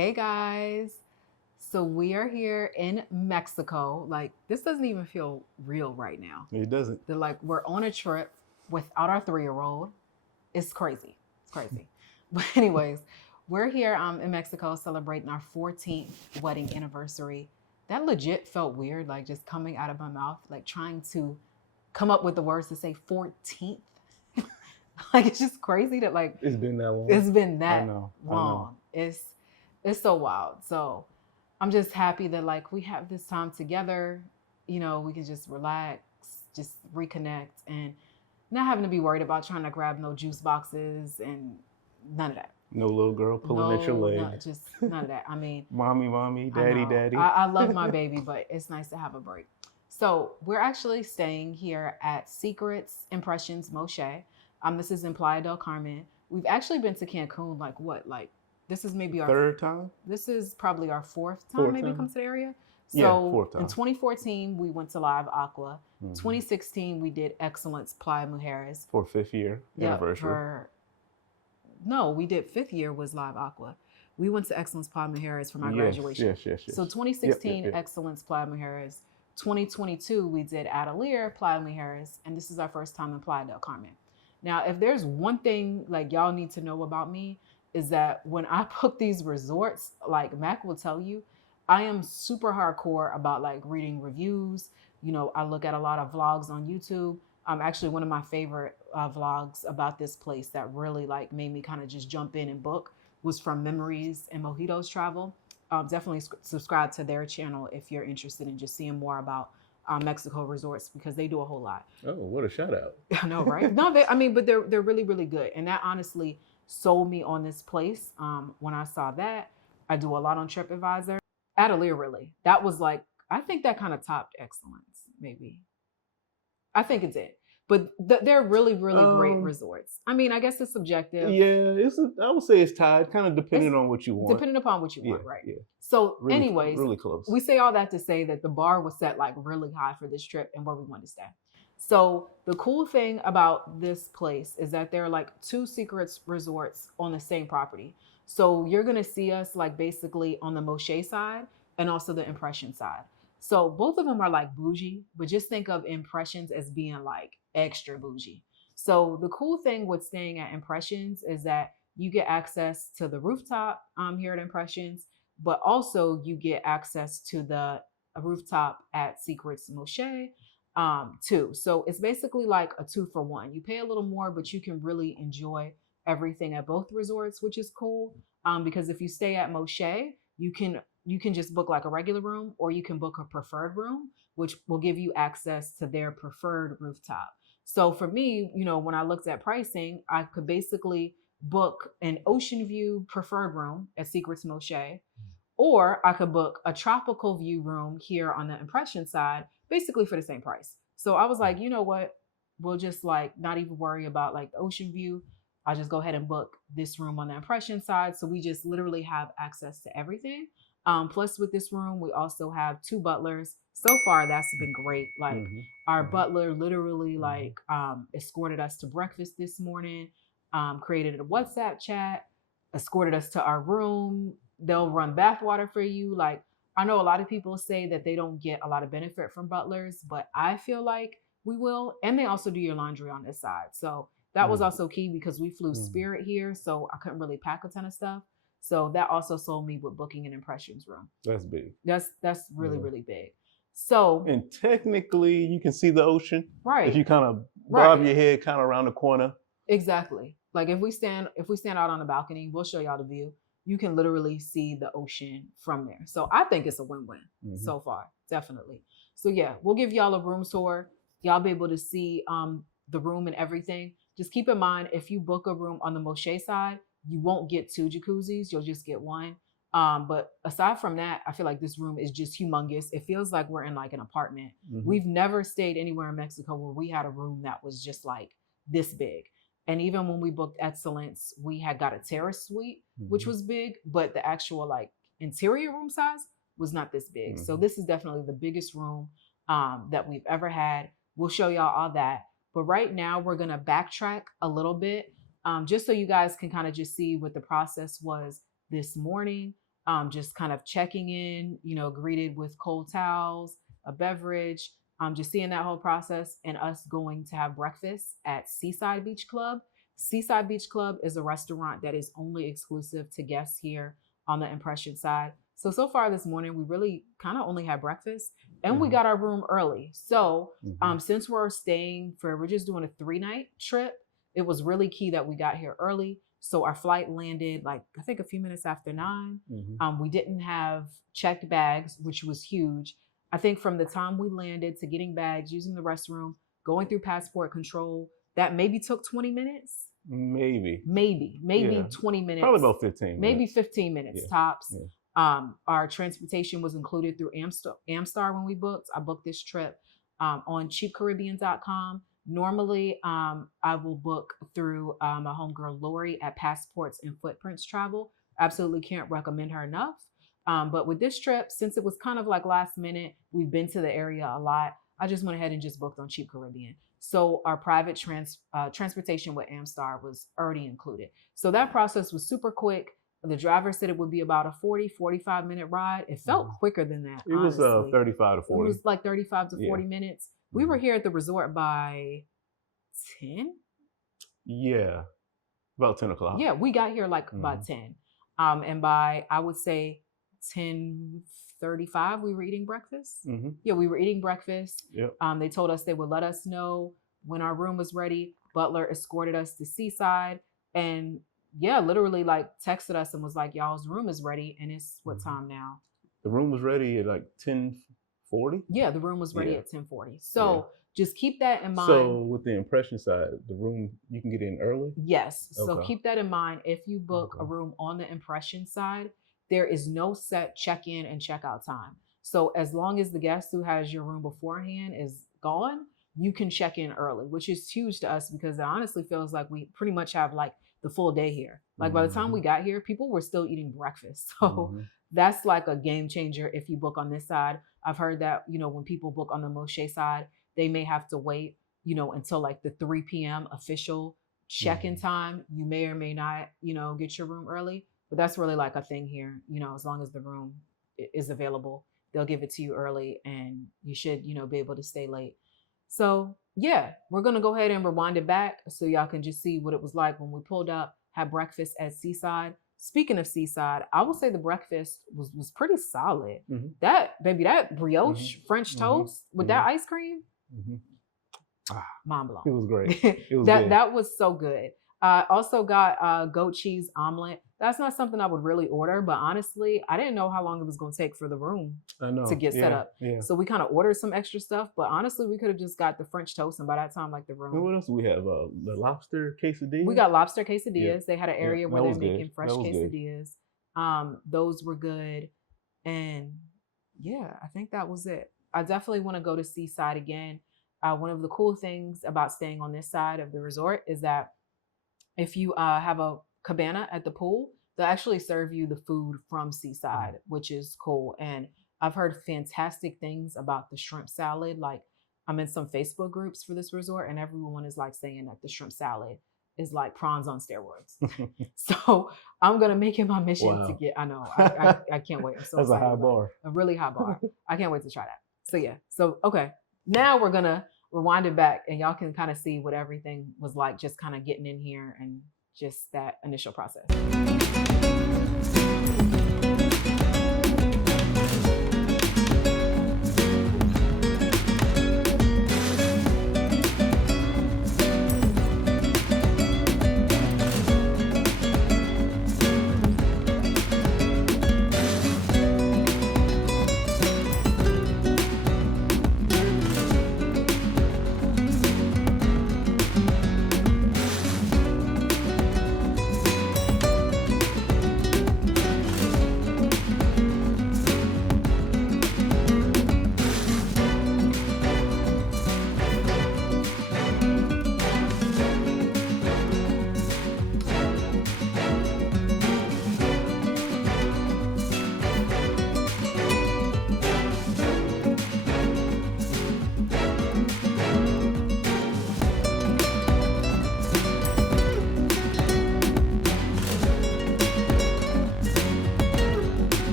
Hey guys. So we are here in Mexico. Like this doesn't even feel real right now. It doesn't. They're like we're on a trip without our 3-year-old. It's crazy. It's crazy. But anyways, we're here in Mexico celebrating our 14th wedding anniversary. That legit felt weird, like just coming out of my mouth, like trying to come up with the words to say 14th. Like it's just crazy that like It's been that long. it's been that I know. long. It's so wild. So I'm just happy that like we have this time together. We can just relax, just reconnect, and not having to be worried about trying to grab no juice boxes and none of that. No little girl pulling at your leg. No, just none of that. I mean, mommy, daddy, daddy. I love my baby, but it's nice to have a break. So we're actually staying here at Secrets Impressions Moxché. This is in Playa del Carmen. We've actually been to Cancun this is maybe our third time. This is probably our fourth time come to the area. So fourth time. In 2014 we went to Live Aqua. 2016 we did Excellence Playa Mujeres for 5th year anniversary. No, we did 5th year was Live Aqua. We went to Excellence Playa Mujeres for my graduation. Yes. So 2016 Excellence Playa Mujeres. 2022 we did Atelier Playa Mujeres, and this is our first time in Playa del Carmen. Now, if there's one thing like y'all need to know about me is that when I book these resorts, like Mac will tell you, I am super hardcore about like reading reviews. I look at a lot of vlogs on YouTube. Actually, one of my favorite vlogs about this place that really like made me kind of just jump in and book was from Memories and Mojitos Travel. Definitely subscribe to their channel if you're interested in just seeing more about Mexico resorts, because they do a whole lot. Oh, what a shout out. I know, right? No, but they're really, really good. And that honestly sold me on this place. When I saw that, I do a lot on TripAdvisor. Atelier, really. That was like, I think that kind of topped Excellence, maybe. I think it did. But they're really, really great resorts. I mean, I guess it's subjective. Yeah, I would say it's tied, kind of depending on what you want. Depending upon what you want, right? Yeah. So really, anyways, really close. We say all that to say that the bar was set like really high for this trip and where we wanted to stay. So the cool thing about this place is that there are like 2 secrets resorts on the same property. So you're going to see us like basically on the Moxché side and also the Impression side. So both of them are like bougie, but just think of Impressions as being like extra bougie. So the cool thing with staying at Impressions is that you get access to the rooftop here at Impressions, but also you get access to the rooftop at Secrets Moxché too. So it's basically like a 2-for-1. You pay a little more, but you can really enjoy everything at both resorts, which is cool. Because if you stay at Moxché, you can just book like a regular room, or you can book a preferred room, which will give you access to their preferred rooftop. So for me, when I looked at pricing, I could basically book an ocean view preferred room at Secrets Moxché, or I could book a tropical view room here on the Impression side, basically for the same price. So I was like, you know what? We'll just like not even worry about like the ocean view. I'll just go ahead and book this room on the Impression side. So we just literally have access to everything. Plus with this room, we also have 2 butlers. So far, that's been great. Like our butler literally like escorted us to breakfast this morning, created a WhatsApp chat, escorted us to our room. They'll run bath water for you. Like, I know a lot of people say that they don't get a lot of benefit from butlers, but I feel like we will. And they also do your laundry on this side. So that was also key because we flew Spirit here. So I couldn't really pack a ton of stuff. So that also sold me with booking an Impressions room. That's big. That's really, really big. So, and technically you can see the ocean. Right. If you kind of bob your head kind of around the corner. Exactly. Like if we stand out on the balcony, we'll show y'all the view. You can literally see the ocean from there. So I think it's a win-win so far, definitely. So yeah, we'll give y'all a room tour. Y'all be able to see the room and everything. Just keep in mind, if you book a room on the Moxché side, you won't get 2 jacuzzis. You'll just get 1. But aside from that, I feel like this room is just humongous. It feels like we're in like an apartment. We've never stayed anywhere in Mexico where we had a room that was just like this big. And even when we booked Excellence, we had got a terrace suite, which was big, but the actual like interior room size was not this big. So this is definitely the biggest room that we've ever had. We'll show y'all all that. But right now we're going to backtrack a little bit just so you guys can kind of just see what the process was this morning. just kind of checking in, greeted with cold towels, a beverage, just seeing that whole process, and us going to have breakfast at Seaside Beach Club. Seaside Beach Club is a restaurant that is only exclusive to guests here on the Impression side. So far this morning, we really kind of only had breakfast, and we got our room early. So since we're just doing a 3-night trip, it was really key that we got here early. So our flight landed I think a few minutes after 9. We didn't have checked bags, which was huge. I think from the time we landed to getting bags, using the restroom, going through passport control, that maybe took 20 minutes. Maybe Yeah. 20 minutes. Probably about 15 minutes. Maybe 15 minutes tops. Yeah. Our transportation was included through Amstar when we booked. I booked this trip on cheapcaribbean.com. Normally, I will book through my homegirl Lori at Passports and Footprints Travel. Absolutely can't recommend her enough. But with this trip, since it was kind of last minute, we've been to the area a lot. I just went ahead and just booked on Cheap Caribbean. So our private transportation with Amstar was already included. So that process was super quick. The driver said it would be about a 45 minute ride. It felt quicker than that. It was 35 to 40. It was 35 to 40 minutes. We were here at the resort by 10? Yeah, about 10 o'clock. Yeah, we got here by 10. And by, I would say, 10:35, we were eating breakfast. Yeah, we were eating breakfast. Yep. They told us they would let us know when our room was ready. Butler escorted us to Seaside, and literally texted us and was like, y'all's room is ready. And it's what time now? The room was ready at 10:40. Yeah, the room was ready at 10:40. So just keep that in mind. So with the Impression side, the room, you can get in early? Yes. So keep that in mind. If you book a room on the Impression side, there is no set check-in and check-out time. So as long as the guest who has your room beforehand is gone, you can check in early, which is huge to us because it honestly feels like we pretty much have the full day here. By the time we got here, people were still eating breakfast. So that's a game changer if you book on this side. I've heard that, when people book on the Moxché side, they may have to wait, until the 3 p.m. official check-in time. You may or may not, get your room early. But that's really a thing here. As long as the room is available, they'll give it to you early and you should, be able to stay late. So we're going to go ahead and rewind it back so y'all can just see what it was like when we pulled up, had breakfast at Seaside. Speaking of Seaside, I will say the breakfast was pretty solid. That brioche French toast with that ice cream, mind blown. It was great. It was that was so good. Also got goat cheese omelet. That's not something I would really order, but honestly, I didn't know how long it was going to take for the room to get set up. Yeah. So we kind of ordered some extra stuff, but honestly, we could have just got the French toast, and by that time, the room. And what else do we have? The lobster quesadillas? We got lobster quesadillas. Yeah. They had an area where they're making fresh quesadillas. Those were good. And I think that was it. I definitely want to go to Seaside again. One of the cool things about staying on this side of the resort is that if you have a cabana at the pool, they'll actually serve you the food from Seaside, which is cool. And I've heard fantastic things about the shrimp salad. I'm in some Facebook groups for this resort, and everyone is saying that the shrimp salad is prawns on steroids. So I'm gonna make it my mission to get. I know. I can't wait. I'm so That's excited. a high bar. A really high bar. I can't wait to try that. So okay. Now we're gonna rewind it back, and y'all can kind of see what everything was like, just kind of getting in here and just that initial process.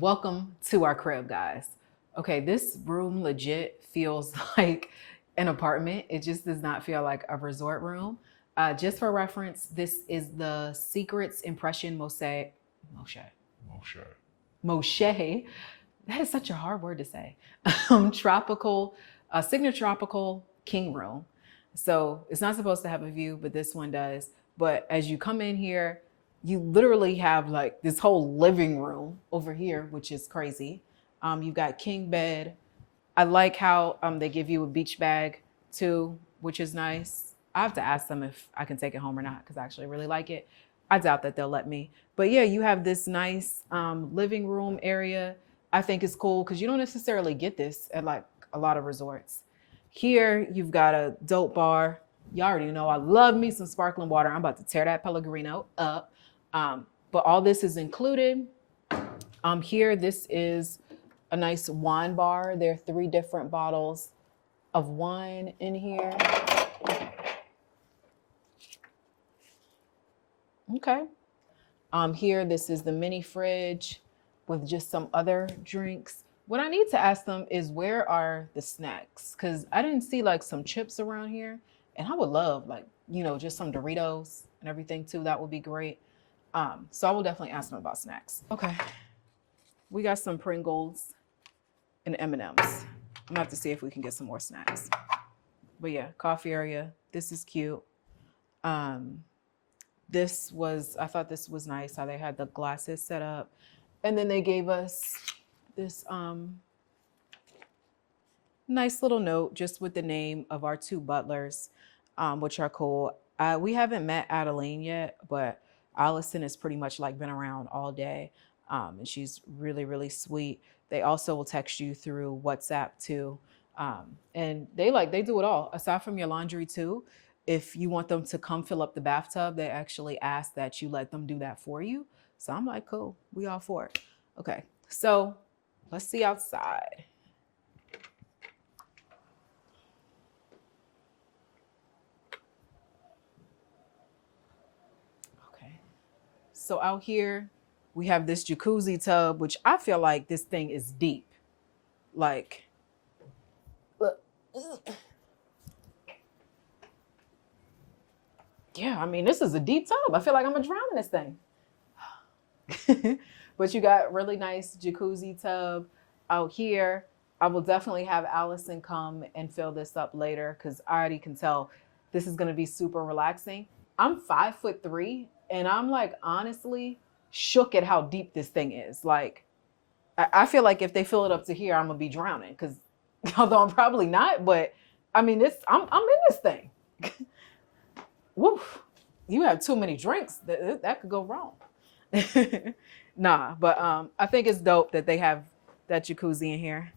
Welcome to our crib, guys. Okay, this room legit feels like an apartment. It just does not feel like a resort room. Just for reference, this is the Secrets Impression Moxché. Moxché. Moxché. That is such a hard word to say. Tropical, signature tropical king room. So it's not supposed to have a view, but this one does. But as you come in here, you literally have like this whole living room over here, which is crazy. You've got king bed. I like how they give you a beach bag too, which is nice. I have to ask them if I can take it home or not because I actually really like it. I doubt that they'll let me. But yeah, you have this nice living room area. I think it's cool because you don't necessarily get this at like a lot of resorts. Here, you've got a dope bar. You already know I love me some sparkling water. I'm about to tear that Pellegrino up. But all this is included. Here, this is a nice wine bar. There are 3 different bottles of wine in here. Okay. Here, this is the mini fridge with just some other drinks. What I need to ask them is where are the snacks? Because I didn't see like some chips around here. And I would love like, just some Doritos and everything too. That would be great. So I will definitely ask them about snacks. Okay. We got some Pringles and M&Ms. I'm gonna have to see if we can get some more snacks. But yeah, coffee area. This is cute. I thought this was nice how they had the glasses set up. And then they gave us this nice little note just with the name of our 2 butlers, which are cool. We haven't met Adeline yet, but Allison has pretty much like been around all day. And she's really, really sweet. They also will text you through WhatsApp too. And they do it all aside from your laundry too. If you want them to come fill up the bathtub, they actually ask that you let them do that for you. So I'm like, cool, we all for it. Okay, so let's see outside. Okay, so out here, we have this jacuzzi tub, which I feel like this thing is deep. Like, look. Yeah, I mean, this is a deep tub. I feel like I'm gonna drown in this thing. But you got really nice jacuzzi tub out here. I will definitely have Allison come and fill this up later because I already can tell this is gonna be super relaxing. I'm 5'3", and I'm like honestly shook at how deep this thing is. Like, I feel like if they fill it up to here, I'm gonna be drowning. Because although I'm probably not, but I mean, I'm in this thing. Woof, you have too many drinks. That could go wrong. Nah, but I think it's dope that they have that jacuzzi in here.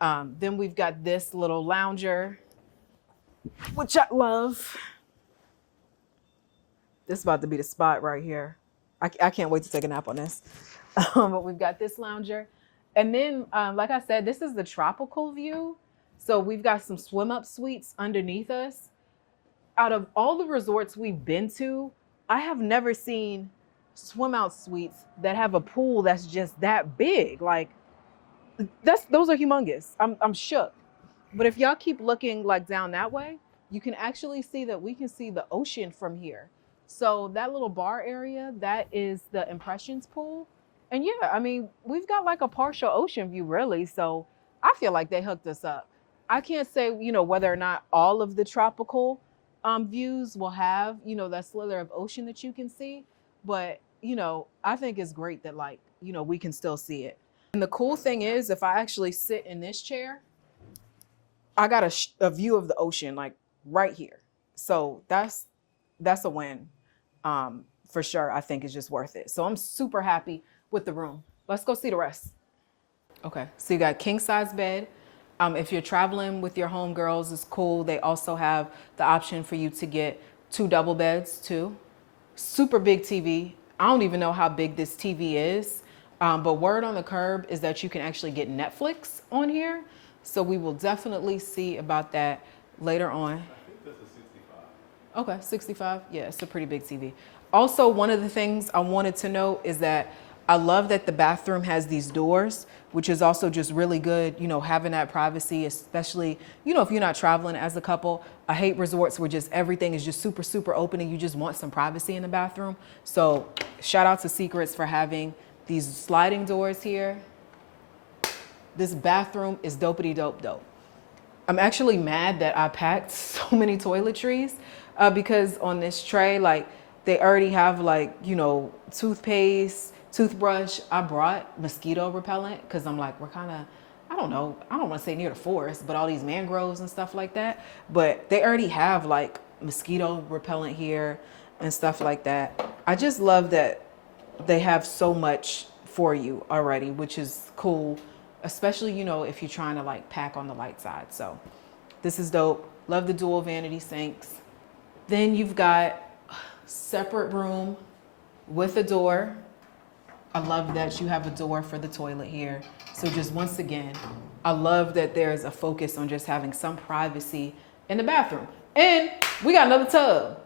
Then we've got this little lounger, which I love. This is about to be the spot right here. I can't wait to take a nap on this. But we've got this lounger. And then, like I said, this is the tropical view. So we've got some swim up suites underneath us. Out of all the resorts we've been to, I have never seen swim out suites that have a pool that's just that big. Like, those are humongous. I'm shook. But if y'all keep looking like down that way, you can actually see that we can see the ocean from here. So that little bar area, that is the Impressions pool. And yeah, I mean, we've got like a partial ocean view really. So I feel like they hooked us up. I can't say, whether or not all of the tropical views will have, that slither of ocean that you can see. But, I think it's great that like, we can still see it. And the cool thing is if I actually sit in this chair, I got a view of the ocean like right here. So that's a win. For sure. I think it's just worth it. So I'm super happy with the room. Let's go see the rest. Okay, so you got king size bed. If you're traveling with your homegirls, it's cool. They also have the option for you to get 2 double beds too. Super big TV. I don't even know how big this TV is, but word on the curb is that you can actually get Netflix on here. So we will definitely see about that later on. I think this is 65. Okay, 65. Yeah, it's a pretty big TV. Also, one of the things I wanted to note is that I love that the bathroom has these doors, which is also just really good, you know, having that privacy, especially, you know, if you're not traveling as a couple. I hate resorts where just everything is just super, super open and you just want some privacy in the bathroom. So shout out to Secrets for having these sliding doors here. This bathroom is dopey dope dope. I'm actually mad that I packed so many toiletries because on this tray, like they already have like, you know, toothpaste, toothbrush. I brought mosquito repellent because I'm like, we're kind of, I don't know, I don't want to say near the forest, but all these mangroves and stuff like that. But they already have like mosquito repellent here and stuff like that. I just love that they have so much for you already, which is cool, especially, you know, if you're trying to like pack on the light side. So this is dope. Love the dual vanity sinks. Then you've got separate room with a door. I love that you have a door for the toilet here. So just once again, I love that there's a focus on just having some privacy in the bathroom. And we got another tub.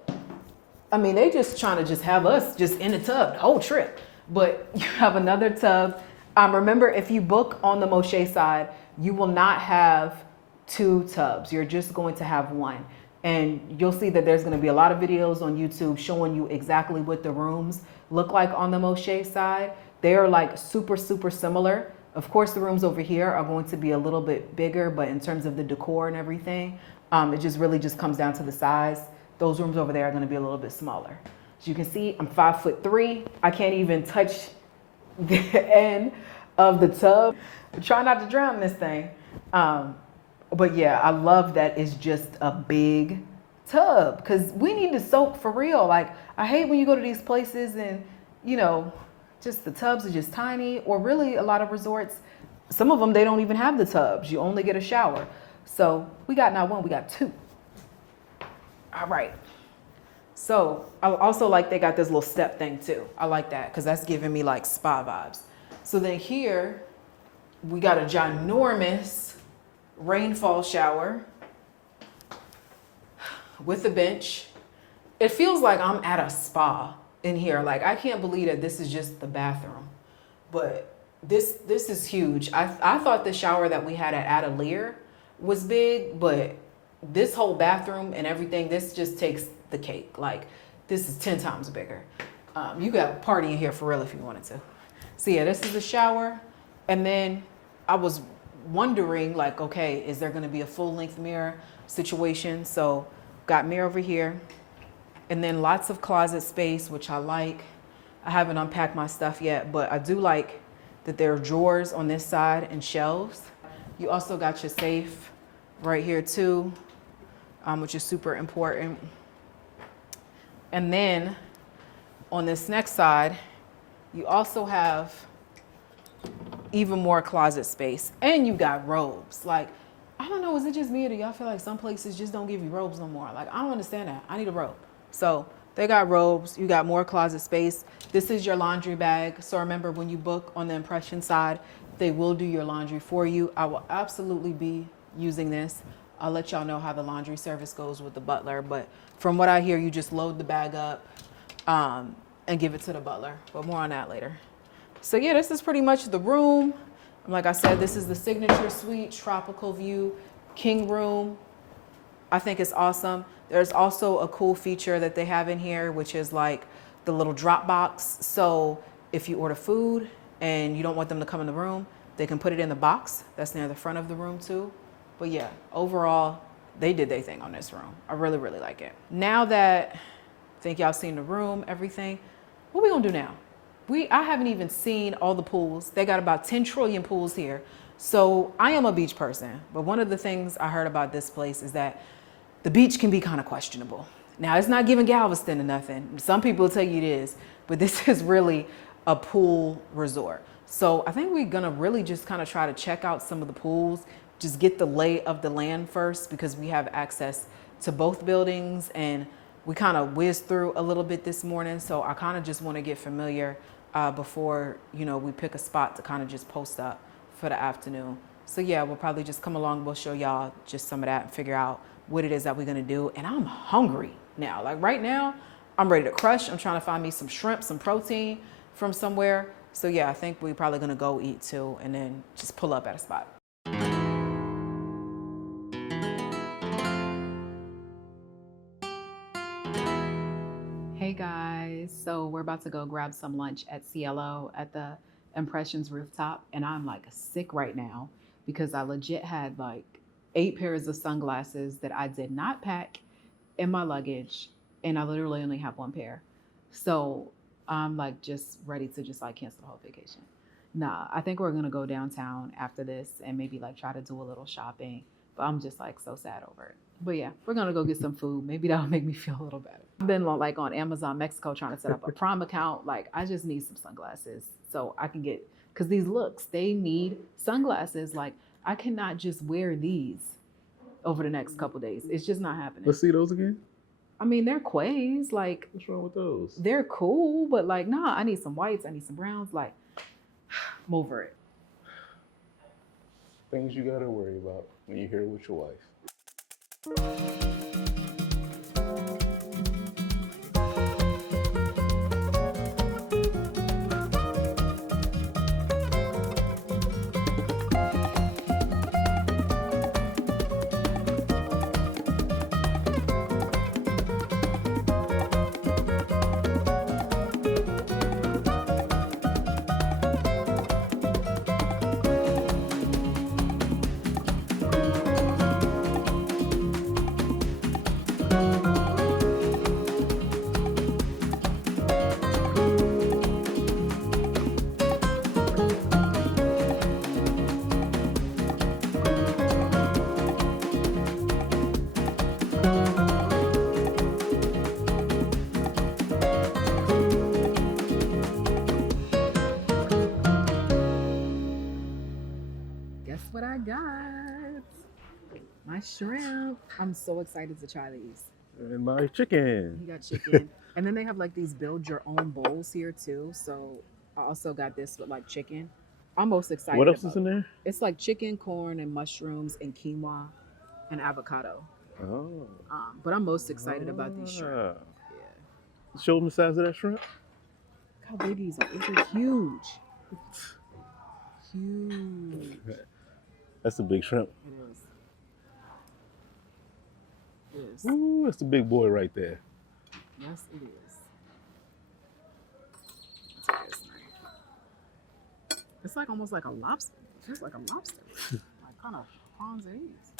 I mean, they just trying to just have us just in the tub the whole trip. But you have another tub. Remember, if you book on the Moxché side, you will not have 2 tubs. You're just going to have 1. And you'll see that there's going to be a lot of videos on YouTube showing you exactly what the rooms look like on the Moxché side. They are like super, super similar. Of course, the rooms over here are going to be a little bit bigger, but in terms of the decor and everything, it just really just comes down to the size. Those rooms over there are going to be a little bit smaller. As you can see, I'm 5'3". I can't even touch the end of the tub. Try not to drown this thing. But yeah, I love that it's just a big tub because we need to soak for real. Like, I hate when you go to these places and, you know, just the tubs are just tiny, or really a lot of resorts, some of them, they don't even have the tubs. You only get a shower. So we got not 1, we got 2. All right. So I also like they got this little step thing too. I like that because that's giving me like spa vibes. So then here we got a ginormous rainfall shower with a bench. It feels like I'm at a spa in here. Like, I can't believe that this is just the bathroom, but this is huge. I thought the shower that we had at Atelier was big, but this whole bathroom and everything, this just takes the cake. Like, this is 10 times bigger. You got a party in here for real if you wanted to. So yeah, this is the shower. And then I was wondering, like, okay, is there gonna be a full length mirror situation? So got mirror over here. And then lots of closet space, which I like. I haven't unpacked my stuff yet, but I do like that there are drawers on this side and shelves. You also got your safe right here too, which is super important. And then on this next side, you also have even more closet space, and you got robes. Like, I don't know, is it just me or do y'all feel like some places just don't give you robes no more? Like, I don't understand that. I need a robe. So they got robes, you got more closet space. This is your laundry bag. So remember, when you book on the impression side, they will do your laundry for you. I will absolutely be using this. I'll let y'all know how the laundry service goes with the butler, but from what I hear, you just load the bag up and give it to the butler, but more on that later. So yeah, this is pretty much the room. Like I said, this is the signature suite, tropical view, king room. I think it's awesome. There's also a cool feature that they have in here, which is like the little drop box. So if you order food and you don't want them to come in the room, they can put it in the box that's near the front of the room too. But yeah, overall, they did their thing on this room. I really, really like it. Now that I think y'all seen the room, everything, what we gonna do now? I haven't even seen all the pools. They got about 10 trillion pools here. So I am a beach person, but one of the things I heard about this place is that the beach can be kind of questionable. Now, it's not giving Galveston or nothing. Some people will tell you it is, but this is really a pool resort. So I think we're gonna really just kind of try to check out some of the pools, just get the lay of the land first, because we have access to both buildings and we kind of whizzed through a little bit this morning. So I kind of just want to get familiar before, you know, we pick a spot to kind of just post up for the afternoon. So yeah, we'll probably just come along. We'll show y'all just some of that and figure out what it is that we're going to do. And I'm hungry now. Like right now, I'm ready to crush. I'm trying to find me some shrimp, some protein from somewhere. So yeah, I think we're probably gonna go eat too, and then just pull up at a spot. Hey guys, so we're about to go grab some lunch at Cielo at the Impressions rooftop, and I'm like sick right now because I legit had like 8 pairs of sunglasses that I did not pack in my luggage, and I literally only have 1 pair. So I'm like just ready to just like cancel the whole vacation. Nah, I think we're gonna go downtown after this and maybe like try to do a little shopping, but I'm just like so sad over it. But yeah, we're gonna go get some food. Maybe that'll make me feel a little better. I've been like on Amazon Mexico trying to set up a Prime account. Like I just need some sunglasses so I can get, because these looks, they need sunglasses. Like I cannot just wear these over the next couple days. It's just not happening. Let's see those again. I mean, they're quays. Like What's wrong with those? they're cool, but like nah, I need some whites. I need some browns. Like I'm over it. Things you gotta worry about when you're here with your wife. Guess what I got? My shrimp. I'm so excited to try these. And my chicken. You got chicken. And then they have like these build your own bowls here too. So I also got this with like chicken. I'm most excited. What else about is in there? It's like chicken, corn, and mushrooms, and quinoa, and avocado. Oh. But I'm most excited about these shrimp. Yeah. Show them the size of that shrimp. Look how big these are. These are huge. Huge. That's a big shrimp. It is. It is. Ooh, that's the big boy right there. Yes, it is. Let's take this knife. It's like almost like a lobster. It feels like a lobster. Like kind of prawns and eggs.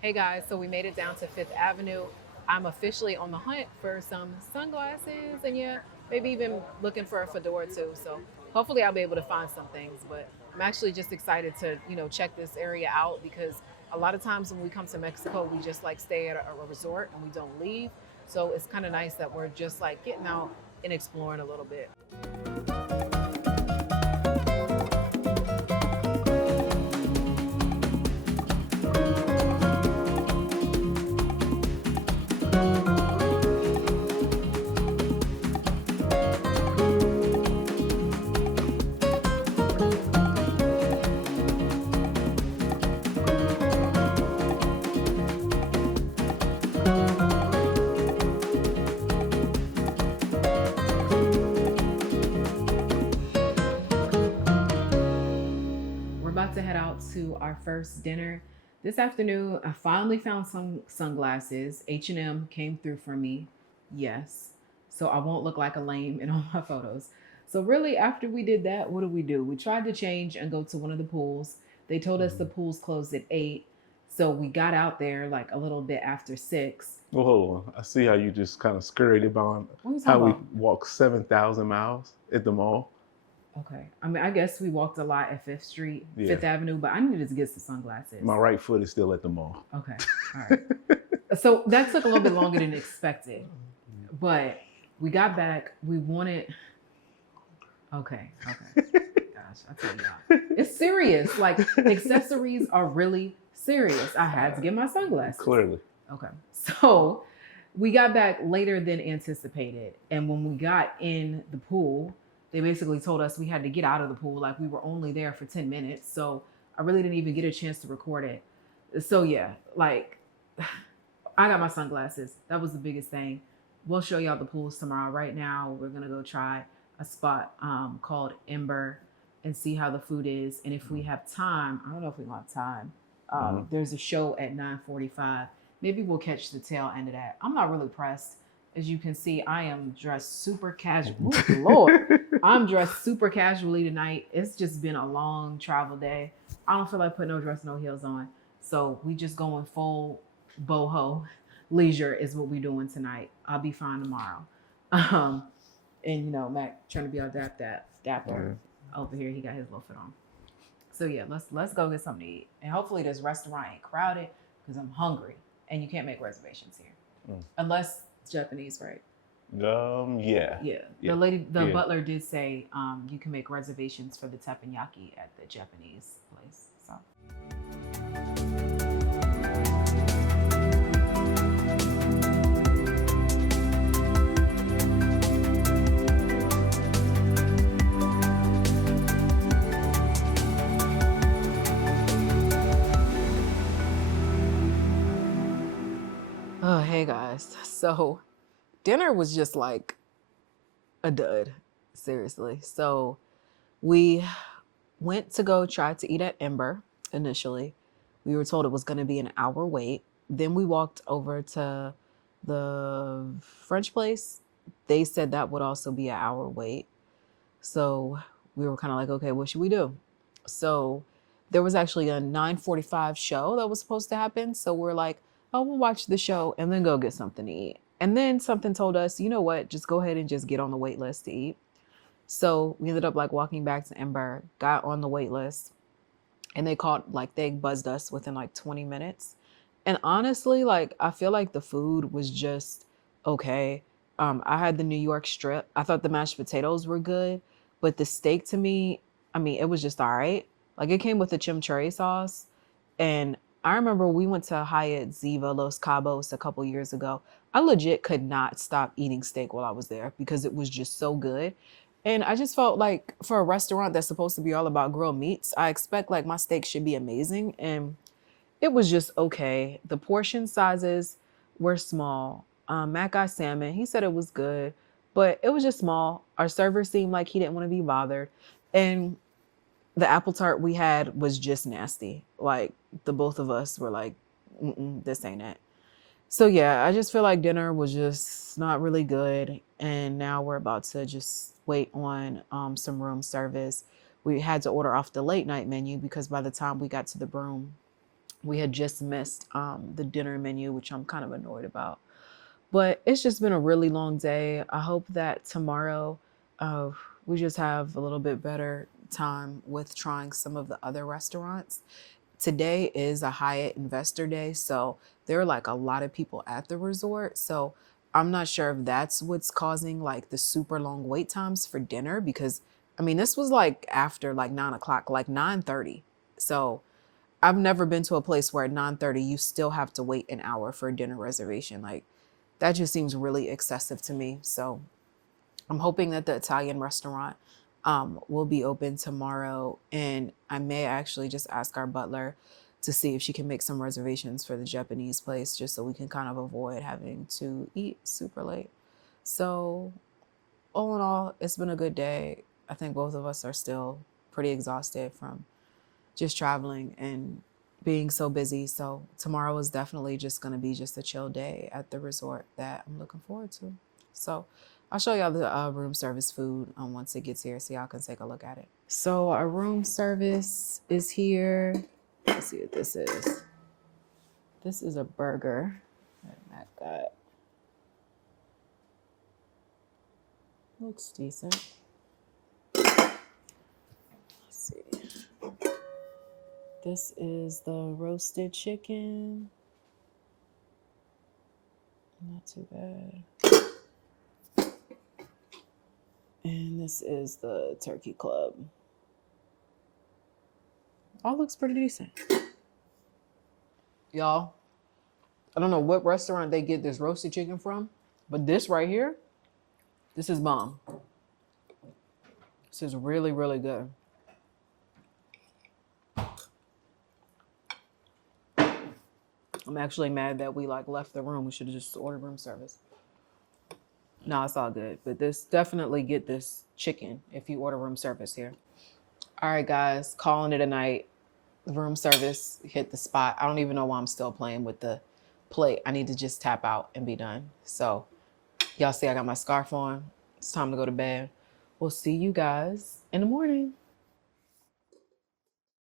Hey guys, so we made it down to Fifth Avenue. I'm officially on the hunt for some sunglasses and yeah, maybe even looking for a fedora too. So hopefully I'll be able to find some things, but I'm actually just excited to, check this area out because a lot of times when we come to Mexico, we just like stay at a resort and we don't leave. So it's kind of nice that we're just like getting out and exploring a little bit. To head out to our first dinner this afternoon. I finally found some sunglasses. H&M came through for me, yes, so I won't look like a lame in all my photos. So really after we did that, what do? We tried to change and go to one of the pools. They told us the pools closed at 8, so we got out there like a little bit after 6. Well, hold on. I see how you just kind of scurried about how we walked 7,000 miles at the mall. Okay. I mean, I guess we walked a lot at Fifth Street, Fifth Avenue, but I needed to get some sunglasses. My right foot is still at the mall. Okay. All right. So that took a little bit longer than expected, but we got back. We wanted. Okay. Gosh, I tell y'all, it's serious. Like accessories are really serious. I had to get my sunglasses. Clearly. Okay. So we got back later than anticipated. And when we got in the pool, they basically told us we had to get out of the pool. Like we were only there for 10 minutes. So I really didn't even get a chance to record it. So yeah, like I got my sunglasses. That was the biggest thing. We'll show y'all the pools tomorrow. Right now, we're gonna go try a spot called Ember and see how the food is. And if we have time, I don't know if we have time. There's a show at 9:45. Maybe we'll catch the tail end of that. I'm not really pressed. As you can see, I am dressed super casual. Lord, I'm dressed super casually tonight. It's just been a long travel day. I don't feel like putting no dress, no heels on. So we just going full boho leisure is what we doing tonight. I'll be fine tomorrow. Um, and you know, Mac trying to be all dapper over here. He got his little fit on. So yeah, let's go get something to eat. And hopefully this restaurant ain't crowded because I'm hungry. And you can't make reservations here. Unless it's Japanese, right? Yeah. Yeah. The butler did say you can make reservations for the teppanyaki at the Japanese place. So oh, hey guys. So dinner was just like a dud, seriously. So we went to go try to eat at Ember initially. We were told it was going to be an hour wait. Then we walked over to the French place. They said that would also be an hour wait. So we were kind of like, okay, what should we do? So there was actually a 9:45 show that was supposed to happen. So we're like, oh, we'll watch the show and then go get something to eat. And then something told us, you know what, just go ahead and just get on the wait list to eat. So we ended up like walking back to Ember, got on the wait list, and they buzzed us within like 20 minutes. And honestly, like I feel like the food was just okay. I had the New York strip. I thought the mashed potatoes were good, but the steak to me, I mean, it was just all right. Like it came with a chimichurri sauce, and I remember we went to Hyatt Ziva Los Cabos a couple years ago. I legit could not stop eating steak while I was there because it was just so good. And I just felt like for a restaurant that's supposed to be all about grilled meats, I expect like my steak should be amazing. And it was just okay. The portion sizes were small. Matt got salmon. He said it was good, but it was just small. Our server seemed like he didn't want to be bothered. And the apple tart we had was just nasty. Like the both of us were like, this ain't it. So yeah, I just feel like dinner was just not really good, and now we're about to just wait on some room service. We had to order off the late night menu because by the time we got to the room, we had just missed the dinner menu, which I'm kind of annoyed about. But it's just been a really long day. I hope that tomorrow uh, we just have a little bit better time with trying some of the other restaurants. Today is a Hyatt Investor Day, so there are like a lot of people at the resort. So I'm not sure if that's what's causing like the super long wait times for dinner because I mean this was like after like 9 o'clock, like 9:30. So I've never been to a place where at 9:30 you still have to wait an hour for a dinner reservation. Like that just seems really excessive to me. So I'm hoping that the Italian restaurant will be open tomorrow. And I may actually just ask our butler to see if she can make some reservations for the Japanese place just so we can kind of avoid having to eat super late. So, all in all, it's been a good day. I think both of us are still pretty exhausted from just traveling and being so busy. So, tomorrow is definitely just going to be just a chill day at the resort that I'm looking forward to. So, I'll show y'all the room service food once it gets here so y'all can take a look at it. So our room service is here. Let's see what this is. This is a burger that Matt got. Looks decent. Let's see. This is the roasted chicken. Not too bad. And this is the turkey club. All looks pretty decent. Y'all, I don't know what restaurant they get this roasted chicken from, but this right here, this is bomb. This is really, really good. I'm actually mad that we like left the room. We should have just ordered room service. No, it's all good. But this definitely get this chicken if you order room service here. All right, guys, calling it a night. Room service hit the spot. I don't even know why I'm still playing with the plate. I need to just tap out and be done. So y'all see I got my scarf on. It's time to go to bed. We'll see you guys in the morning.